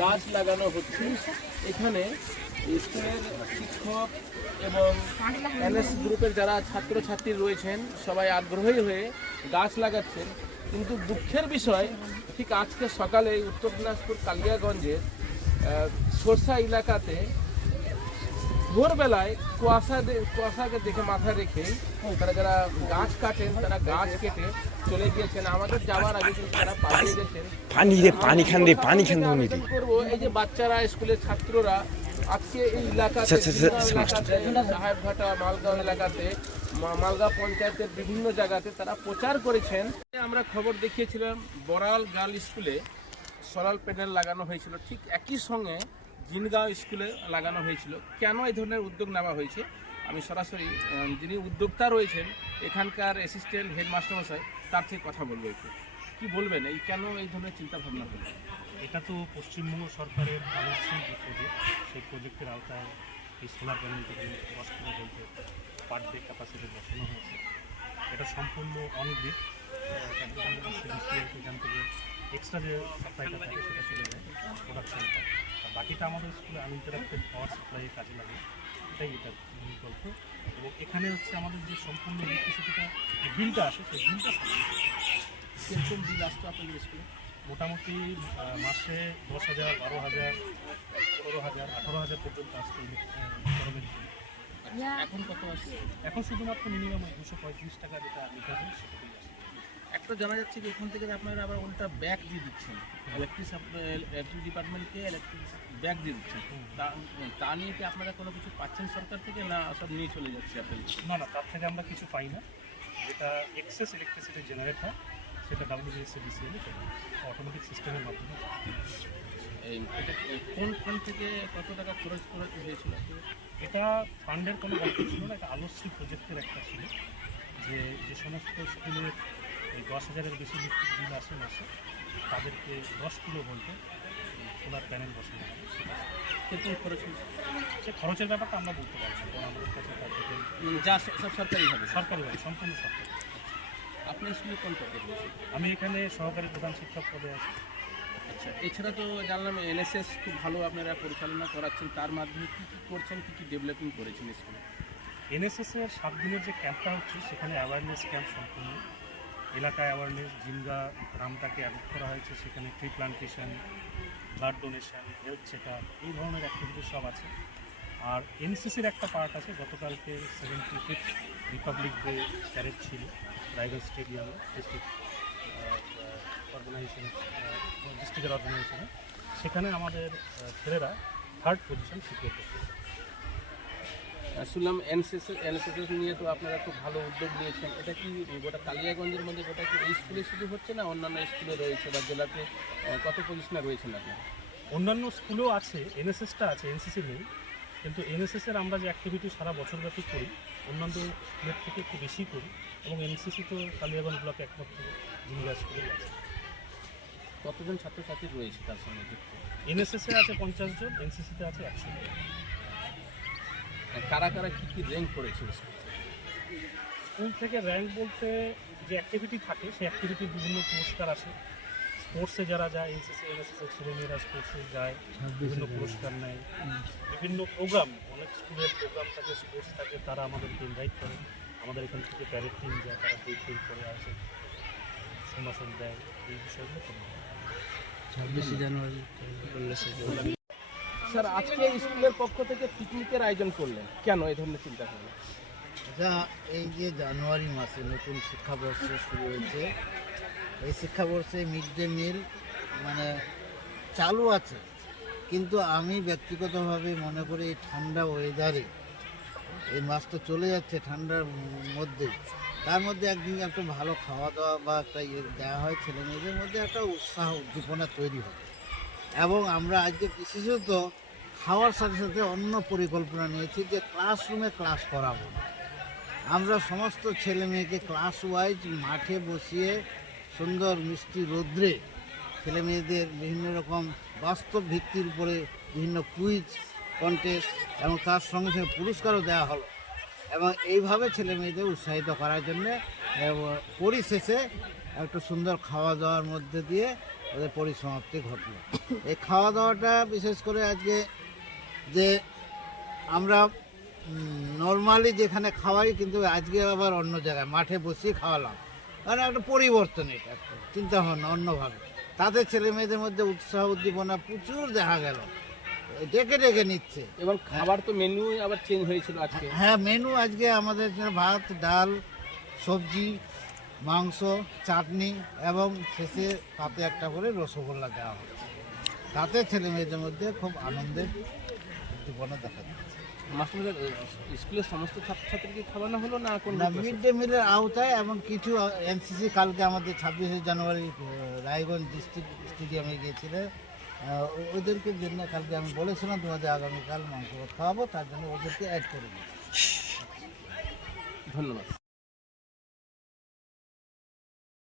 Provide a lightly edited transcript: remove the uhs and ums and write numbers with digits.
গাছ লাগানো হচ্ছে। এখানে স্কুলের শিক্ষক এবং এনএস গ্রুপের যারা ছাত্রছাত্রী রয়েছেন সবাই আগ্রহী হয়ে গাছ লাগাচ্ছেন। কিন্তু দুঃখের বিষয়, ঠিক আজকে সকালে উত্তর দিনাজপুর কালিয়াগঞ্জের সরষা এলাকাতে ভোরবেলায় কুয়াশাকে দেখে মাথায় রেখে তারা যারা গাছ কাটেন তারা গাছ কেটে চলে গিয়েছেন। আমাদের যাওয়ার আগে কিন্তু তারা পালিয়ে গেছেন। পানি করবো এই যে বাচ্চারা, স্কুলের ছাত্ররা আজকে এই এলাকাতে সাহেবঘাটা মালগাঁও এলাকাতে, মালগাঁও পঞ্চায়েতের বিভিন্ন জায়গাতে তারা প্রচার করেছেন। আমরা খবর দেখিয়েছিলাম বড়াল গার্ল স্কুলে সোলার প্যানেল লাগানো হয়েছিল, ঠিক একই সঙ্গে জিনগাঁও স্কুলে লাগানো হয়েছিল। কেন এই ধরনের উদ্যোগ নেওয়া হয়েছে, আমি সরাসরি যিনি উদ্যোক্তা রয়েছেন এখানকার অ্যাসিস্ট্যান্ট হেডমাস্টার মশাই, তার থেকে কথা বলবো। একটু কী বলবেন, এই কেন এই ধরনের চিন্তা ভাবনা করলেন? এটা তো পশ্চিমবঙ্গ সরকারের আলোচ্য যে প্রজেক্ট, সেই প্রজেক্টের আওতায় এই সোলার প্যানেলটিকে 10 কিলো ভোল্টের পার ডে ক্যাপাসিটি বসানো হয়েছে। এটা সম্পূর্ণ অন গ্রিড, এখান থেকে এক্সট্রা যে সাপ্লাইটা থাকে সেটা চলে যায় প্রোডাকশনটা, আর বাকিটা আমাদের স্কুলে আনইন্টারাপ্টেড পাওয়ার সাপ্লাইয়ের কাজে লাগে। এটাই এটার মূল গল্প। এবং এখানে হচ্ছে আমাদের যে সম্পূর্ণ ইলেকট্রিসিটিটা বিলটা আসে, সেই বিলটা কিরকম বিল আসতো আপনাদের স্কুলে? মোটামুটি মাসে 10,000, 12,000, 15,000, 18,000 পর্যন্ত আসতো গরমের দিন। এখন কত আসছে? এখন শুধুমাত্র মিনিমাম 235 টাকা যেটা লিটার সেটাই আসছে। একটা জানা যাচ্ছে যে এখান থেকে আপনারা আবার উল্টা ব্যাগ দিয়ে দিচ্ছেন, ইলেকট্রিক ডিপার্টমেন্টকে ইলেকট্রিক ব্যাগ দিয়ে দিচ্ছেন। তা নিয়ে কি আপনারা কোনো কিছু পাচ্ছেন সরকার থেকে, না সব নিয়ে চলে যাচ্ছে আপনার? না, তার থেকে আমরা কিছু পাই না। যেটা এক্সেস ইলেকট্রিসিটি জেনারেট হয় সেটা WBSC-DCL অটোমেটিক সিস্টেমের মাধ্যমে। এটা কোন ফান্ড থেকে কত টাকা খরচ করা হয়েছিল? এটা ফান্ডের কোনো গল্প ছিল না, এটা আলোশ্রী প্রজেক্টের একটা ছিল, যে সমস্ত স্কুলের 10,000-এর বেশি ইলেকট্রিক বিল আসে মাসে, তাদেরকে 10 কিলো ভোল্টের সোলার প্যানেল বসানো হবে। সেটা কেমন খরচ হয়েছে? সে খরচের ব্যাপারটা আমরা বলতে পারছি না, কারণ আমাদের কাছে তার যা সব সরকারিভাবে? সরকারিভাবে, সম্পূর্ণ সরকারি। আপনার স্কুলে কোন পদে রয়েছে? আমি এখানে সহকারী প্রধান শিক্ষক পদে আছি। আচ্ছা, এছাড়া তো জানলাম এনএসএস খুব ভালো আপনারা পরিচালনা করাচ্ছেন, তার মাধ্যমে কী কী করছেন, কী কী ডেভেলপিং করেছেন স্কুলে? এনএসএসের 7 দিনের যে ক্যাম্পটা হচ্ছে সেখানে অ্যাওয়ারনেস ক্যাম্প সম্পূর্ণ এলাকায় অ্যাওয়ারনেস, জিনগা গ্রামটাকে অ্যাডপ্ট করা হয়েছে। সেখানে tree plantation, blood donation, health check up, এই ধরনের অ্যাক্টিভিটি সব আছে। আর এনসিসির একটা পার্ট আছে, গতকালকে 75th রিপাবলিক ডে প্যারেড ছিল রায়গঞ্জ স্টেডিয়ামে, ডিস্ট্রিক্টের অর্গানাইজেশনে। সেখানে আমাদের ছেলেরা 3rd পজিশন সিকিউর করতে। শুনলাম এনএসএস নিয়ে তো আপনারা খুব ভালো উদ্যোগ নিয়েছেন। এটা কি গোটা কালিয়াগঞ্জের মধ্যে গোটা কি এই স্কুলে শুধু হচ্ছে, না অন্যান্য স্কুলে রয়েছে বা জেলাতে কত পজিশনে রয়েছেন আপনারা? অন্যান্য স্কুলেও আছে, এনএসএসটা আছে, এনসিসি নেই। কিন্তু এনএসএসের আমরা যে অ্যাক্টিভিটি সারা বছরব্যাপী করি অন্যান্য স্কুলের থেকে একটু বেশি করি। এবং এনসিসি তো কালিয়াগঞ্জ ব্লকে একমাত্র জিনিয়া স্কুলেই আছে। কতজন ছাত্রছাত্রী রয়েছে তার সঙ্গে যুক্ত? এনএসএসে আছে 50 জন, এনসিসিতে আছে 100 জন। কারা কারা কী কী র্যাঙ্ক করেছে স্কুল থেকে র্যাঙ্ক বলতে যে অ্যাক্টিভিটি থাকে সেই অ্যাক্টিভিটির বিভিন্ন পুরস্কার আসে। স্পোর্টসে যারা যায়, এনসিসি এনএসএসের ছেলেমেয়েরা স্পোর্টসে যায়, বিভিন্ন পুরস্কার নেয়। বিভিন্ন প্রোগ্রাম, অনেক স্কুলের প্রোগ্রাম থাকে, স্পোর্টস থাকে, তারা আমাদেরকে ইনভাইট করে। আমাদের এখান থেকে প্যারেড টিম যায়, তারা বই করে আসে, সম্ভাষণ দেয়, এই বিষয়গুলো করে। 26 জানুয়ারি স্যার, আজকে স্কুলের পক্ষ থেকে পিকনিকের আয়োজন করলেন, কেন এই ধরনের চিন্তা করলেন? যা এই যে জানুয়ারি মাসে নতুন শিক্ষাবর্ষ শুরু হয়েছে, এই শিক্ষাবর্ষে মিড ডে মিল মানে চালু আছে, কিন্তু আমি ব্যক্তিগতভাবে মনে করি এই ঠান্ডা ওয়েদারে, এই মাসটা চলে যাচ্ছে ঠান্ডার মধ্যে, তার মধ্যে একদিন একটা ভালো খাওয়া দাওয়া বা একটা দেওয়া হয়, ছেলে মেয়েদের মধ্যে একটা উৎসাহ উদ্দীপনা তৈরি হয়। এবং আমরা আজকে বিশেষত খাওয়ার সাথে সাথে অন্য পরিকল্পনা নিয়েছি যে ক্লাসরুমে ক্লাস করাবো। আমরা সমস্ত ছেলে মেয়েকে ক্লাস ওয়াইজ মাঠে বসিয়ে সুন্দর মিষ্টি রৌদ্রে ছেলে মেয়েদের বিভিন্ন রকম বাস্তব ভিত্তির উপরে বিভিন্ন কুইজ কন্টেস্ট এবং তার সঙ্গে সঙ্গে পুরস্কারও দেওয়া হলো। এবং এইভাবে ছেলে মেয়েদের উৎসাহিত করার জন্যে পরিশেষে একটা সুন্দর খাওয়া দাওয়ার মধ্যে দিয়ে ওদের পরিসমাপ্তি ঘটলো। এই খাওয়া দাওয়াটা বিশেষ করে আজকে যে আমরা নর্মালি যেখানে খাওয়াই, কিন্তু আজকে আবার অন্য জায়গায় মাঠে বসে খাওয়ালাম, মানে একটা পরিবর্তন, এটা একটা চিন্তা ভাবনা অন্যভাবে। তাদের ছেলে মেয়েদের মধ্যে উৎসাহ উদ্দীপনা প্রচুর দেখা গেল, ডেকে ডেকে নিচ্ছে। এবং খাবার তো মেনু আবার চেঞ্জ হয়েছিল আজকে। হ্যাঁ, মেনু আজকে আমাদের ভাত, ডাল, সবজি, মাংস, চাটনি এবং শেষে তাতে একটা করে রসগোল্লা দেওয়া হচ্ছে। তাতে ছেলে মেয়েদের মধ্যে খুব আনন্দের উদ্দীপনা দেখা যাচ্ছে। মাস্টারদের স্কুলের সমস্ত ছাত্রছাত্রীকে খাওয়ানো হলো না কোন মিড ডে মিলের আওতায়, এবং কিছু এনসিসি কালকে আমাদের 26শে জানুয়ারি রায়গঞ্জ ডিস্ট্রিক্ট স্টেডিয়ামে গিয়েছিল, ওদেরকে জন্য কালকে আমি বলেছিলাম তোমাদের আগামীকাল মাংস ভাত খাওয়াবো, তার জন্য ওদেরকে অ্যাড করে দিই। ধন্যবাদ।